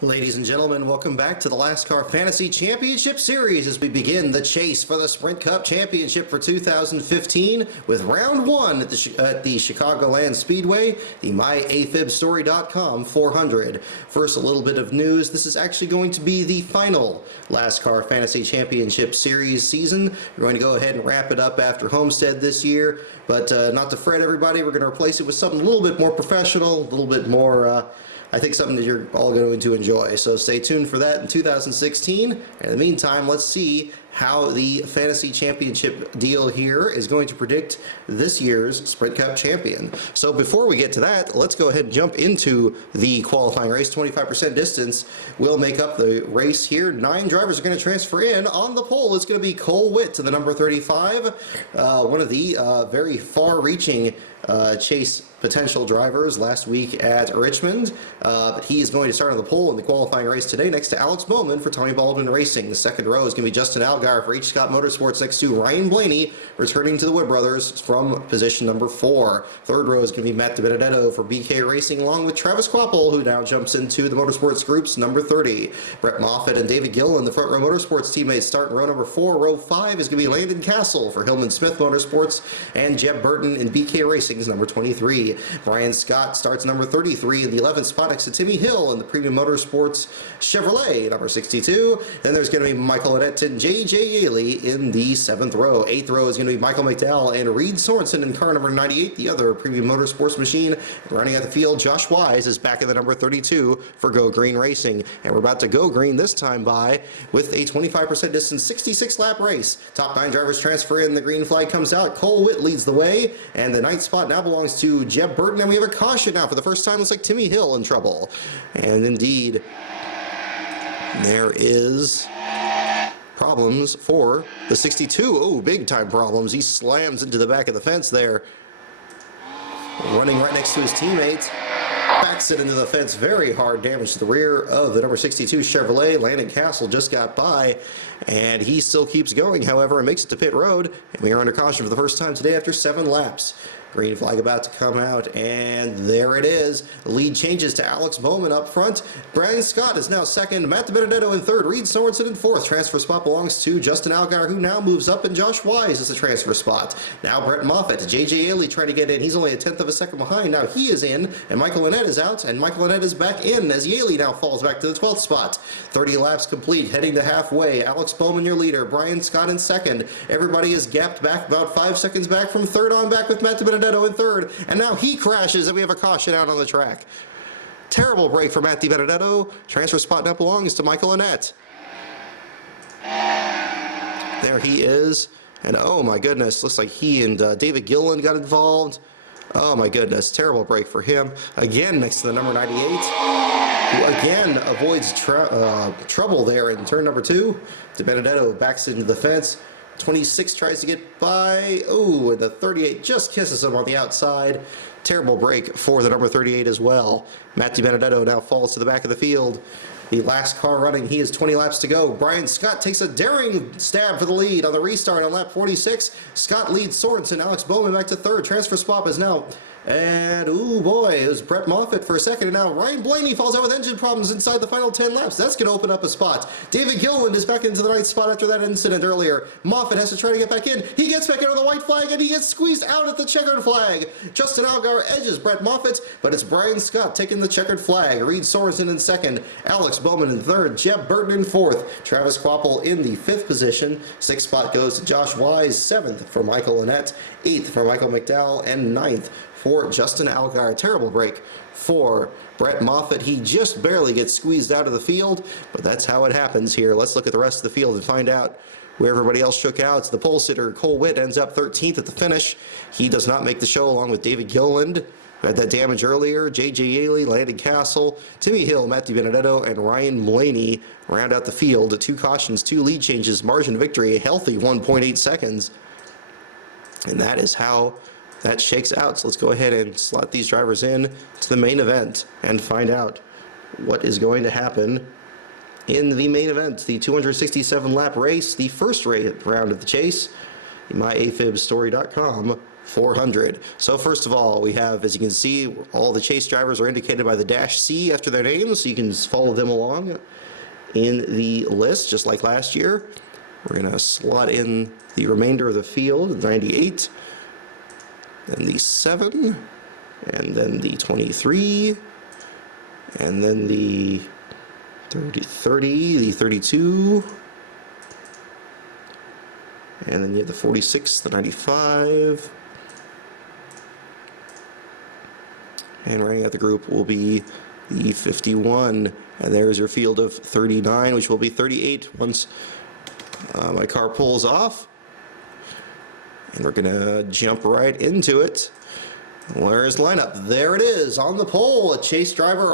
Ladies and gentlemen, welcome back to the LASTCAR Fantasy Championship Series as we begin the chase for the Sprint Cup Championship for 2015 with round one at the Chicagoland Speedway, the myafibstory.com 400. First, a little bit of news. This is actually going to be the final LASTCAR Fantasy Championship Series season. We're going to go ahead and wrap it up after Homestead this year, but not to fret everybody, we're going to replace it with something a little bit more professional, a little bit more I think something that you're all going to enjoy. So stay tuned for that in 2016. And in the meantime, let's see how the Fantasy Championship deal here is going to predict this year's Sprint Cup champion. So before we get to that, let's go ahead and jump into the qualifying race. 25% distance will make up the race here. 9 drivers are going to transfer in. On the pole, it's going to be Cole Witt to the number 35, one of the very far-reaching chase potential drivers last week at Richmond. But he is going to start on the pole in the qualifying race today next to Alex Bowman for Tommy Baldwin Racing. The second row is going to be Justin Algar for H. Scott Motorsports next to Ryan Blaney, returning to the Wood Brothers from position number 4. Third row is going to be Matt DiBenedetto for BK Racing, along with Travis Quapple, who now jumps into the Motorsports Group's number 30. Brett Moffitt and David Gillen, the Front Row Motorsports teammates, start in row number 4. Row 5 is going to be Landon Castle for Hillman Smith Motorsports and Jeb Burton in BK Racing's number 23. Brian Scott starts number 33 in the 11th spot next to Timmy Hill in the Premium Motorsports Chevrolet number 62. Then there's going to be Michael Annett and J.J. Yaley in the 7th row. 8th row is going to be Michael McDowell and Reed Sorensen in car number 98, the other Premium Motorsports machine. Running at the field, Josh Wise is back in the number 32 for Go Green Racing. And we're about to go green this time by with a 25% distance, 66-lap race. Top 9 drivers transfer in. The green flag comes out. Cole Witt leads the way, and the 9th spot now belongs to Jeb Burton. And we have a caution now for the first time. Looks like Timmy Hill in trouble. And indeed, there is problems for the 62. Oh, big time problems. He slams into the back of the fence there. Running right next to his teammate. Backs it into the fence. Very hard damage to the rear of the number 62 Chevrolet. Landon Castle just got by, and he still keeps going, however, and makes it to pit road. And we are under caution for the first time today after 7 laps. Green flag about to come out, and there it is. The lead changes to Alex Bowman up front. Brian Scott is now second. Matt DiBenedetto in third. Reed Sorensen in fourth. Transfer spot belongs to Justin Algar, who now moves up, and Josh Wise is the transfer spot. Now Brett Moffitt. J.J. Yaley trying to get in. He's only a 1/10 of a second behind. Now he is in, and Michael Annett is out, and Michael Annett is back in as Yaley now falls back to the 12th spot. 30 laps complete, heading to halfway. Alex Bowman your leader. Brian Scott in second. Everybody is gapped back about 5 seconds back from third on back with Matt DiBenedetto in third. And now he crashes, and we have a caution out on the track. Terrible break for Matt DiBenedetto. Transfer spot now belongs to Michael Annett. There he is. And oh my goodness, looks like he and David Gillen got involved. Oh my goodness, terrible break for him. Again, next to the number 98, who again avoids trouble there in turn number 2. DiBenedetto backs into the fence. 26 tries to get by. Oh, and the 38 just kisses him on the outside. Terrible break for the number 38 as well. Matt DiBenedetto now falls to the back of the field. The last car running, he has 20 laps to go. Brian Scott takes a daring stab for the lead on the restart on lap 46. Scott leads Sorensen. Alex Bowman back to third. Transfer spot is now, and ooh boy, it was Brett Moffitt for a second, and now Ryan Blaney falls out with engine problems inside the final 10 laps. That's going to open up a spot. David Gillen is back into the 9th spot after that incident earlier. Moffitt has to try to get back in. He gets back into the white flag, and he gets squeezed out at the checkered flag. Justin Algar edges Brett Moffitt, but it's Brian Scott taking the checkered flag. Reed Sorensen in second. Alex Bowman in third. Jeb Burton in fourth. Travis Quapple in the 5th position. 6th spot goes to Josh Wise. 7th for Michael Annett. 8th for Michael McDowell, and 9th for Justin Algar. Terrible break for Brett Moffitt. He just barely gets squeezed out of the field, but that's how it happens here. Let's look at the rest of the field and find out where everybody else shook out. The pole sitter Cole Witt ends up 13th at the finish. He does not make the show, along with David Gilliland, who had that damage earlier. J.J. Yaley, Landon Castle, Timmy Hill, Matt DiBenedetto, and Ryan Blaney round out the field. 2 cautions, 2 lead changes, margin of victory, a healthy 1.8 seconds. And that is how that shakes out. So let's go ahead and slot these drivers in to the main event and find out what is going to happen in the main event, the 267 lap race, the first round of the chase, the myafibstory.com 400. So first of all, we have, as you can see, all the chase drivers are indicated by the -C after their names, so you can follow them along in the list, just like last year. We're going to slot in the remainder of the field, 98, then the 7, and then the 23, and then the 30, the 32, and then you have the 46, the 95, and rounding out the group will be the 51, and there's your field of 39, which will be 38 once my car pulls off. And we're gonna jump right into it. Where's the lineup? There it is on the pole. A chase driver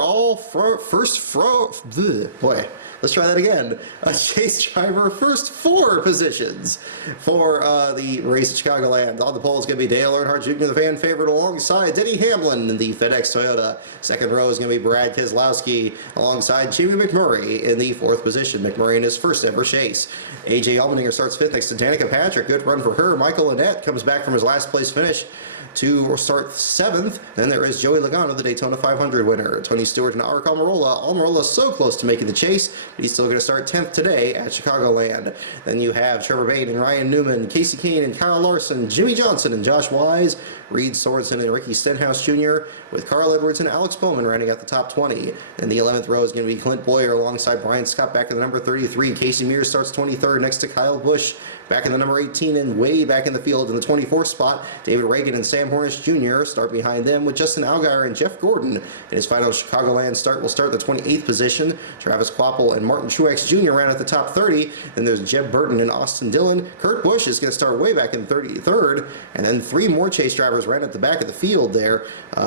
boy, let's try that again. A chase driver first 4 positions for the race at Chicagoland. On the pole is going to be Dale Earnhardt Jr., the fan favorite, alongside Denny Hamlin in the FedEx Toyota. Second row is going to be Brad Keselowski alongside Jamie McMurray in the 4th position. McMurray in his first ever chase. AJ Allmendinger starts 5th next to Danica Patrick. Good run for her. Michael Annett comes back from his last place finish to start 7th. Then there is Joey Logano, the Daytona 500 winner. Tony Stewart and Aric Almirola. Almirola so close to making the chase, but he's still going to start 10th today at Chicagoland. Then you have Trevor Bayne and Ryan Newman, Casey Kane and Kyle Larson, Jimmy Johnson and Josh Wise, Reed Sorensen and Ricky Stenhouse Jr., with Carl Edwards and Alex Bowman rounding out the top 20. And the 11th row is going to be Clint Boyer alongside Brian Scott back in the number 33. Casey Mears starts 23rd next to Kyle Busch back in the number 18, and way back in the field in the 24th spot, David Reagan and Sam Hornish Jr. start behind them, with Justin Allgaier and Jeff Gordon in his final Chicagoland start will start the 28th position. Travis Kvapil and Martin Truex Jr. round at the top 30. Then there's Jeb Burton and Austin Dillon. Kurt Busch is going to start way back in 33rd, and then 3 more chase drivers right at the back of the field there.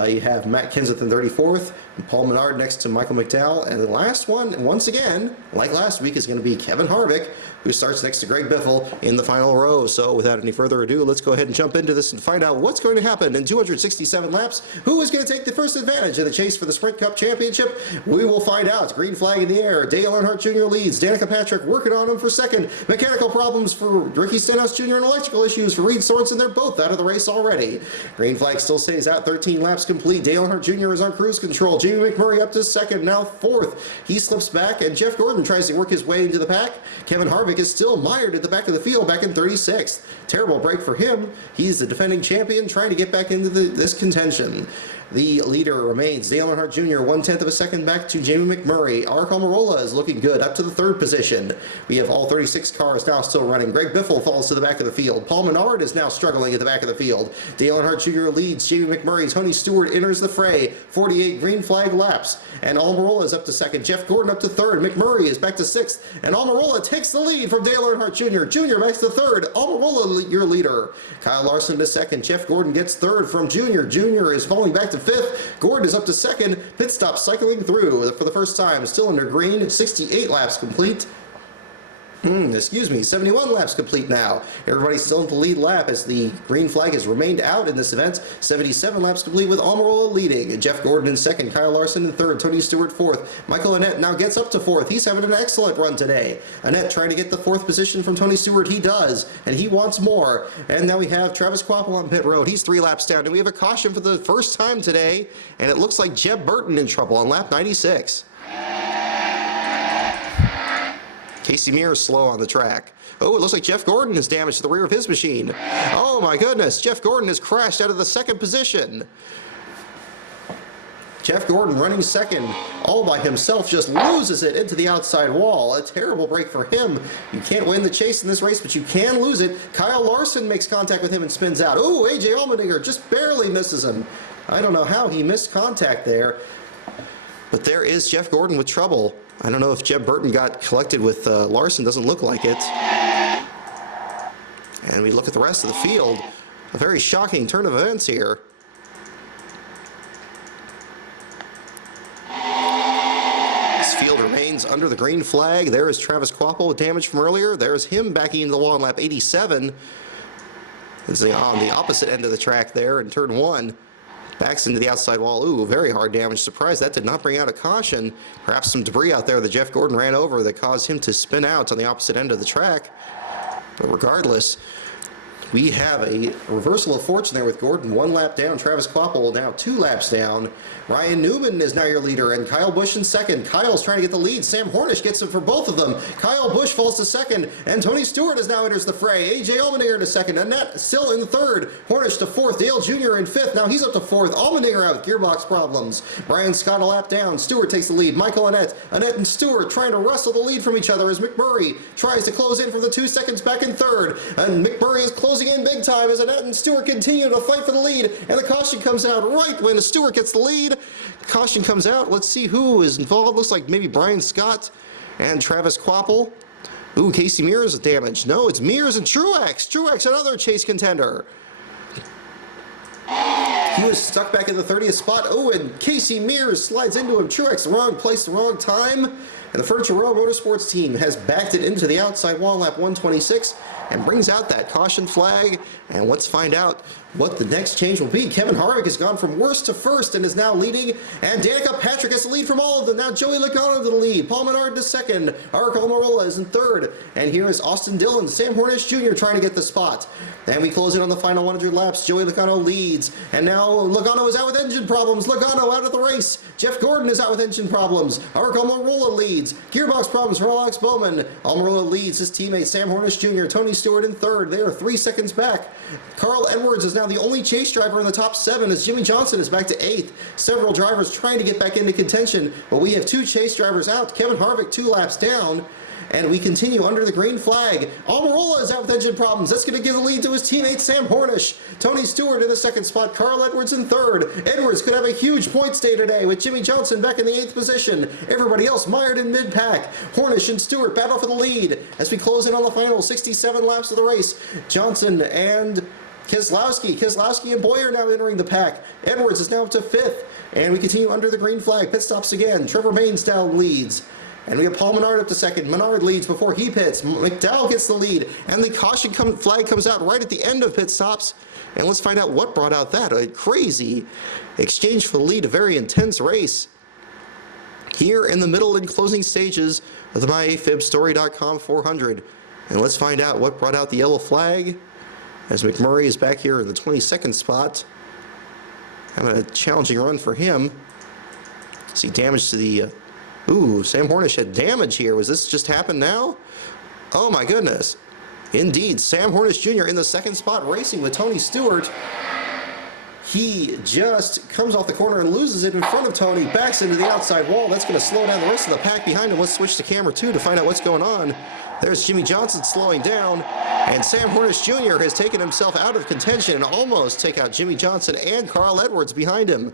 You have Matt Kenseth in 34th, and Paul Menard next to Michael McDowell, and the last one, once again, like last week, is going to be Kevin Harvick, who starts next to Greg Biffle in the final row. So without any further ado, let's go ahead and jump into this and find out what's going to happen in 267 laps. Who is going to take the first advantage of the chase for the Sprint Cup Championship? We will find out. Green flag in the air. Dale Earnhardt Jr. leads. Danica Patrick working on him for second. Mechanical problems for Ricky Stenhouse Jr. and electrical issues for Reed Sorensen. They're both out of the race already. Green flag still stays out. 13 laps complete. Dale Earnhardt Jr. is on cruise control. Jamie McMurray up to second, now 4th. He slips back, and Jeff Gordon tries to work his way into the pack. Kevin Harvick is still mired at the back of the field, back in 36th. Terrible break for him. He's the defending champion, trying to get back into this contention. The leader remains Dale Earnhardt Jr., 1/10 of a second back to Jamie McMurray. Aric Almirola is looking good, up to the 3rd position. We have all 36 cars now still running. Greg Biffle falls to the back of the field. Paul Menard is now struggling at the back of the field. Dale Earnhardt Jr. leads. Jamie McMurray. Tony Stewart enters the fray. 48 green flag laps, and Almirola is up to 2nd. Jeff Gordon up to 3rd. McMurray is back to 6th, and Almirola takes the lead from Dale Earnhardt Jr. Jr. back to 3rd. Almirola, your leader. Kyle Larson to 2nd. Jeff Gordon gets 3rd from Jr. Jr. is falling back to 5th. Gordon is up to 2nd. Pit stop cycling through for the first time. Still under green. 68 laps complete. 71 laps complete now. Everybody's still in the lead lap as the green flag has remained out in this event. 77 laps complete with Almirola leading. Jeff Gordon in 2nd, Kyle Larson in 3rd, Tony Stewart 4th. Michael Annett now gets up to 4th. He's having an excellent run today. Annett trying to get the 4th position from Tony Stewart. He does, and he wants more. And now we have Travis Kvapil on pit road. He's 3 laps down, and we have a caution for the first time today, and it looks like Jeb Burton in trouble on lap 96. Casey Mears slow on the track. Oh, it looks like Jeff Gordon has damaged the rear of his machine. Oh my goodness, Jeff Gordon has crashed out of the 2nd position. Jeff Gordon running 2nd all by himself just loses it into the outside wall. A terrible break for him. You can't win the chase in this race, but you can lose it. Kyle Larson makes contact with him and spins out. Oh, AJ Allmendinger just barely misses him. I don't know how he missed contact there. But there is Jeff Gordon with trouble. I don't know if Jeb Burton got collected with Larson. Doesn't look like it. And we look at the rest of the field. A very shocking turn of events here. This field remains under the green flag. There is Travis Kvapil with damage from earlier. There's him backing into the wall in lap 87. It's on the opposite end of the track there in turn 1. Backs into the outside wall. Ooh, very hard damage. Surprised that did not bring out a caution. Perhaps some debris out there that Jeff Gordon ran over that caused him to spin out on the opposite end of the track. But regardless, we have a reversal of fortune there with Gordon 1 lap down. Travis Kvapil now 2 laps down. Ryan Newman is now your leader, and Kyle Busch in second. Kyle's trying to get the lead. Sam Hornish gets it for both of them. Kyle Busch falls to second, and Tony Stewart now enters the fray. AJ Allmendinger to second. Annette still in third. Hornish to fourth. Dale Jr. in fifth. Now he's up to fourth. Allmendinger out with gearbox problems. Brian Scott a lap down. Stewart takes the lead. Michael Annette. Annette and Stewart trying to wrestle the lead from each other as McMurray tries to close in from the 2 seconds back in third. And McMurray is closing in big time as Annette and Stewart continue to fight for the lead. And the caution comes out right when Stewart gets the lead. Caution comes out. Let's see who is involved. Looks like maybe Brian Scott and Travis Kvapil. Ooh, Casey Mears is damaged. No, it's Mears and Truex. Truex, another chase contender. He was stuck back in the 30th spot. Oh, and Casey Mears slides into him. Truex, the wrong place, the wrong time. And the Furniture Row Motorsports team has backed it into the outside wall, lap 126, and brings out that caution flag. And let's find out what the next change will be. Kevin Harvick has gone from worst to first and is now leading. And Danica Patrick has the lead from all of them. Now Joey Logano to the lead. Paul Menard to second. Aric Almirola is in third. And here is Austin Dillon. Sam Hornish Jr. trying to get the spot. And we close in on the final 100 laps. Joey Logano leads. And now Logano is out with engine problems. Logano out of the race. Jeff Gordon is out with engine problems. Aric Almirola leads. Gearbox problems for Alex Bowman. Almirola leads his teammate Sam Hornish Jr. Tony Stewart in third. They are 3 seconds back. Carl Edwards is now the only chase driver in the top 7 as Jimmy Johnson is back to 8th. Several drivers trying to get back into contention, but we have 2 chase drivers out. Kevin Harvick 2 laps down. And we continue under the green flag. Almirola is out with engine problems. That's going to give the lead to his teammate Sam Hornish. Tony Stewart in the second spot. Carl Edwards in third. Edwards could have a huge points day today with Jimmy Johnson back in the 8th position. Everybody else mired in mid-pack. Hornish and Stewart battle for the lead as we close in on the final 67 laps of the race. Johnson and Keselowski and Boyer now entering the pack. Edwards is now up to 5th. And we continue under the green flag. Pit stops again. Trevor Bainstown leads. And we have Paul Menard up to second. Menard leads before he pits. McDowell gets the lead. And the caution flag comes out right at the end of pit stops. And let's find out what brought out that. A crazy exchange for the lead. A very intense race. Here in the middle and closing stages of the MyAFibStory.com 400. And let's find out what brought out the yellow flag. As McMurray is back here in the 22nd spot. Having a challenging run for him. See damage to the... Ooh, Sam Hornish had damage here. Was this just happened now? Oh my goodness. Indeed, Sam Hornish Jr. in the second spot racing with Tony Stewart. He just comes off the corner and loses it in front of Tony, backs into the outside wall. That's going to slow down the rest of the pack behind him. Let's switch to camera 2 to find out what's going on. There's Jimmy Johnson slowing down, and Sam Hornish Jr. has taken himself out of contention and almost take out Jimmy Johnson and Carl Edwards behind him.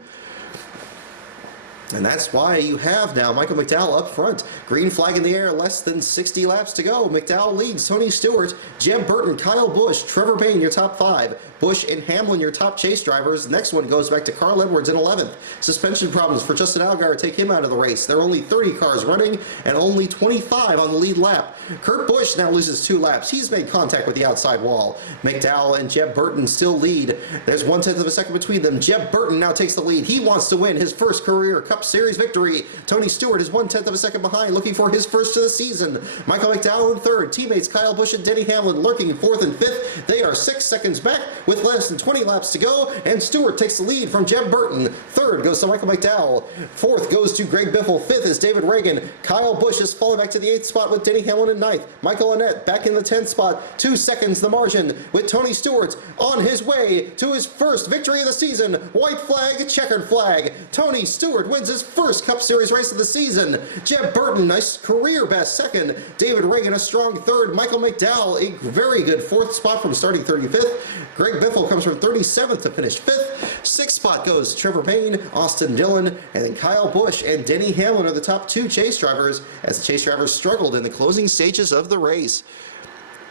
And that's why you have now Michael McDowell up front. Green flag in the air, less than 60 laps to go. McDowell leads. Tony Stewart, Jeb Burton, Kyle Busch, Trevor Bayne, your top 5. Busch and Hamlin, your top chase drivers. The next one goes back to Carl Edwards in 11th. Suspension problems for Justin Allgaier take him out of the race. There are only 30 cars running and only 25 on the lead lap. Kurt Busch now loses 2 laps. He's made contact with the outside wall. McDowell and Jeb Burton still lead. There's 1/10 of a second between them. Jeb Burton now takes the lead. He wants to win his first career Cup Series victory. Tony Stewart is 1/10 of a second behind, looking for his first of the season. Michael McDowell in third. Teammates Kyle Busch and Denny Hamlin lurking in 4th and 5th. They are 6 seconds back with less than 20 laps to go, and Stewart takes the lead from Jeb Burton. 3rd goes to Michael McDowell. 4th goes to Greg Biffle. 5th is David Reagan. Kyle Busch is falling back to the 8th spot with Denny Hamlin in 9th. Michael Annett back in the 10th spot. 2 seconds the margin with Tony Stewart on his way to his first victory of the season. White flag, checkered flag. Tony Stewart wins his first Cup Series race of the season. Jeb Burton, a career best 2nd. David Reagan, a strong 3rd. Michael McDowell, a very good 4th spot from starting 35th. Greg Biffle comes from 37th to finish 5th. 6th spot goes Trevor Bayne, Austin Dillon, and then Kyle Busch and Denny Hamlin are the top 2 chase drivers as the chase drivers struggled in the closing stages of the race.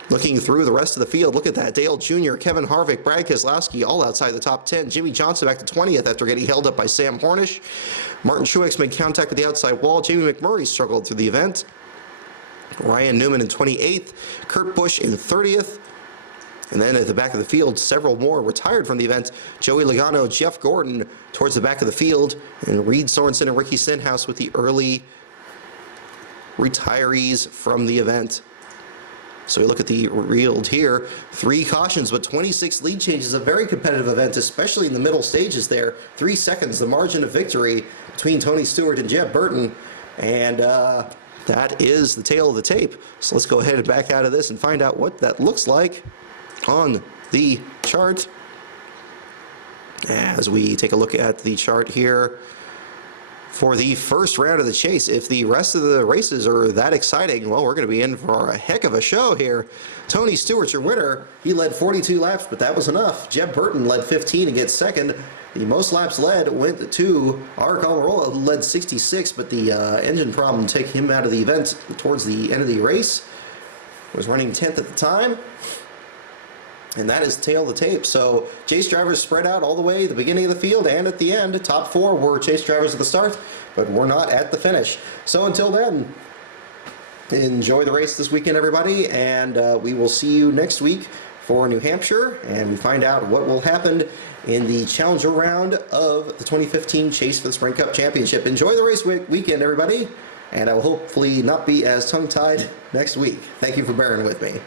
Looking through the rest of the field, look at that. Dale Jr., Kevin Harvick, Brad Keselowski, all outside the top 10. Jimmy Johnson back to 20th after getting held up by Sam Hornish. Martin Truex made contact with the outside wall. Jamie McMurray struggled through the event. Ryan Newman in 28th. Kurt Busch in 30th. And then at the back of the field, several more retired from the event. Joey Logano, Jeff Gordon towards the back of the field, and Reed Sorensen and Ricky Stenhouse with the early retirees from the event. So we look at the field here, 3 cautions, but 26 lead changes. A very competitive event, especially in the middle stages there. 3 seconds, the margin of victory between Tony Stewart and Jeb Burton. And that is the tail of the tape. So let's go ahead and back out of this and find out what that looks like on the chart. As we take a look at the chart here for the first round of the chase, if the rest of the races are that exciting, well, we're going to be in for a heck of a show here. Tony Stewart, your winner. He led 42 laps, but that was enough. Jeb Burton led 15 and gets second. The most laps led went to Art Almirola, who led 66, but the engine problem took him out of the event towards the end of the race. Was running 10th at the time. And that is tail of the tape. So chase drivers spread out all the way at the beginning of the field and at the end. Top 4 were chase drivers at the start, but we're not at the finish. So until then, enjoy the race this weekend, everybody, and we will see you next week for New Hampshire, and we find out what will happen in the Challenger round of the 2015 Chase for the Sprint Cup Championship. Enjoy the race weekend, everybody, and I will hopefully not be as tongue-tied next week. Thank you for bearing with me.